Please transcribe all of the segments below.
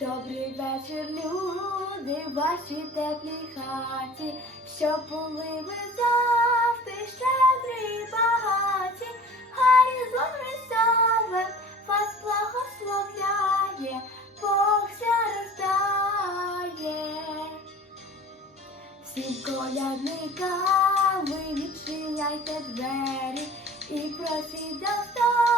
Добрий вечір, люди, в вашій теплій хаті, що були ви завжди щедрі і багаті, хай Різдво Христове вас благословляє, Бог ся рождає. Всім колядникам ви відчиняйте двері і просіть до столу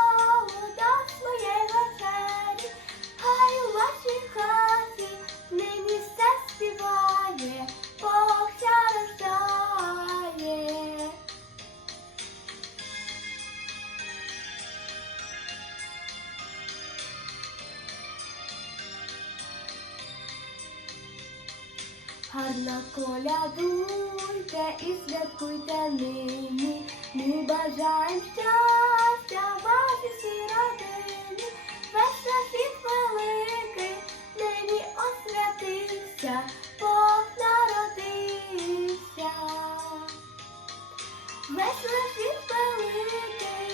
гарно колядуйте і святкуйте нині. Ми бажаємо щастя вам і всій родині. Весь світ великий, нині освятився, Бог народився. Весь наш світ великий.